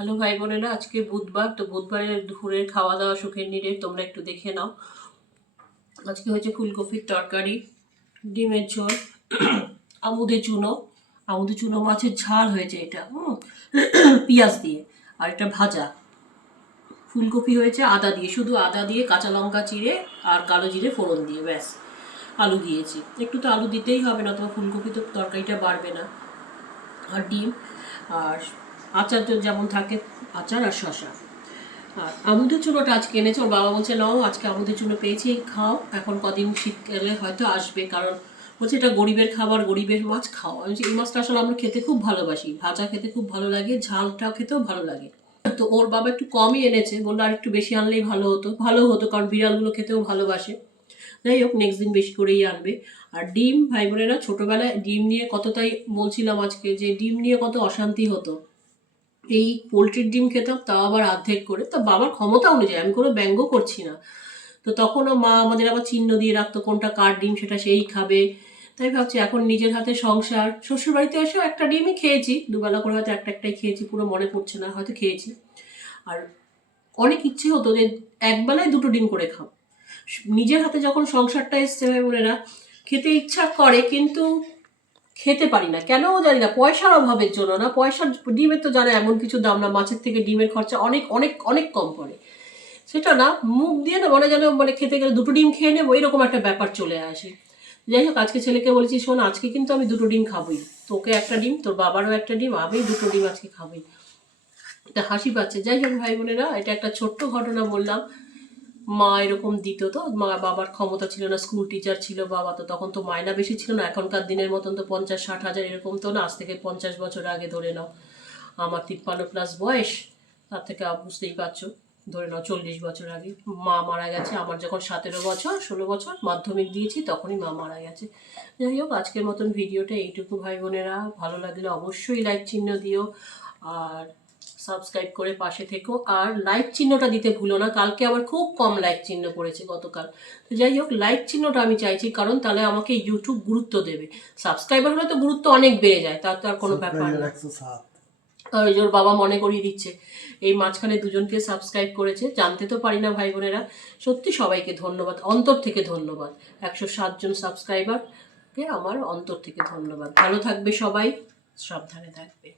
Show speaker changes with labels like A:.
A: Hello ভাই বোনেরা আজকে বুধবার, তো বুধবারের দুপুরের খাওয়া দাওয়া সুখের নিরে তোমরা একটু দেখে নাও। আজকে হয়েছে ফুলকপির তরকারি, ডিমের ঝোল, আমুদে চুনো। আমুদে চুনো মাছের ঝাল হয়েছে এটা, হুম, পেঁয়াজ দিয়ে, আর এটা ভাজা। ফুলকপি হয়েছে আদা দিয়ে, শুধু আদা দিয়ে কাঁচা লঙ্কা চিড়ে আর কালো জিরে ফোড়ন দিয়ে, ব্যাস, আলু দিয়েছি। একটু তো আলু দিতেই হবে না তোমার ফুলকপি তো তরকারিটা বাড়বে না। আর ডিম, আর আচার যেমন থাকে, আচার আর শশা আর আমুদের চুনোটা আজকে এনেছে, ওর বাবা বলছে, নাও, আজকে আমুদের চুনো পেয়েছি, খাও। এখন কদিন শীতকালে হয়তো আসবে, কারণ বলছে এটা গরিবের খাবার, গরিবের মাছ, খাও। আমি এই মাছটা আসলে আমরা খেতে খুব ভালোবাসি। ভাজা খেতে খুব ভালো লাগে, ঝালটা খেতেও ভালো লাগে। তো ওর বাবা একটু কমই এনেছে, বলল আর একটু বেশি আনলেই ভালো হতো। ভালো হতো, কারণ বিড়ালগুলো খেতেও ভালোবাসে। যাই হোক নেক্সট দিন বেশি করেই আনবে। আর ডিম, ভাই বোনেরা, ছোটোবেলায় ডিম নিয়ে কতটাই বলছিলাম আজকে যে, ডিম নিয়ে কত অশান্তি হতো। এই পোলট্রির ডিম খেতাম, তাও আবার অর্ধেক করে। তা বাবার ক্ষমতা অনুযায়ী, আমি কোনো ব্যঙ্গ করছি না। তো তখনও মা আমাদের আবার চিহ্ন দিয়ে রাখতো, কোনটা কার ডিম, সেটা সেই খাবে। তাই ভাবছি, এখন নিজের হাতে সংসার। শ্বশুর বাড়িতে এসেও একটা ডিমই খেয়েছি, দুবেলা করে হয়তো একটা একটাই খেয়েছি, পুরো মনে পড়ছে না, হয়তো খেয়েছি। আর অনেক ইচ্ছে হতো যে একবেলায় দুটো ডিম করে খাও। নিজের হাতে যখন সংসারটা এসছে বোনেরা, খেতে ইচ্ছা করে, কিন্তু খেতে পারি না। কেন জানি না, পয়সার অভাবের জন্য না, পয়সার ডিমের তো জানা এমন কিছু দাম না, মাছের থেকে ডিমের খরচা অনেক অনেক অনেক কম পড়ে। সেটা না, মুখ দিয়ে না মনে যেন মানে খেতে গেলে দুটো ডিম খেয়ে নেব, এরকম একটা ব্যাপার চলে আসে। যাই হোক, আজকে ছেলেকে বলেছি, শোন, আজকে কিন্তু আমি দুটো ডিম খাবই। তোকে একটা ডিম, তোর বাবারও একটা ডিম আমি দুটো ডিম আজকে খাবোই। এটা হাসি পাচ্ছে। যাই হোক, ভাই বোনেরা, এটা একটা ছোট্ট ঘটনা বললাম। মা এরকম দিত তো, মা বাবার ক্ষমতা ছিল না স্কুল টিচার ছিল বাবা তো, তখন তো মায়না বেশি ছিল না, এখনকার দিনের মতন তো পঞ্চাশ, ষাট হাজার এরকম তো না, আজ থেকে পঞ্চাশ বছর আগে ধরে নাও। আমার তিপ্পান্ন প্লাস বয়স, তার থেকে বুঝতেই পারছ, ধরে নাও চল্লিশ বছর আগে। মা মারা গেছে, আমার যখন সতেরো বছর, ষোলো বছর, মাধ্যমিক দিয়েছি, তখনই মা মারা গেছে। যাই হোক, আজকের মতন ভিডিওটা এইটুকু, ভাই বোনেরা। ভালো লাগলে অবশ্যই লাইক চিহ্ন দিও, আর সাবস্ক্রাইব করে পাশে থেকো। আর লাইক চিহ্নটা দিতে ভুলো না কালকে আবার খুব কম লাইক চিহ্ন পড়েছে গতকাল। তো যাই হোক লাইক চিহ্নটা আমি চাইছি কারণ তাহলে আমাকে ইউটিউব গুরুত্ব দেবে। সাবস্ক্রাইবার হলে তো গুরুত্ব অনেক বেড়ে যায় তার তো আর কোনো ব্যাপার না। ওই ওর বাবা মনে করিয়ে দিচ্ছে এই মাঝখানে দুজনকে সাবস্ক্রাইব করেছে জানতে তো পারি না ভাই বোনেরা। সত্যি সবাইকে ধন্যবাদ অন্তর থেকে ধন্যবাদ। একশো সাতজন সাবস্ক্রাইবারকে আমার অন্তর থেকে ধন্যবাদ। ভালো থাকবে সবাই সাবধানে থাকবে।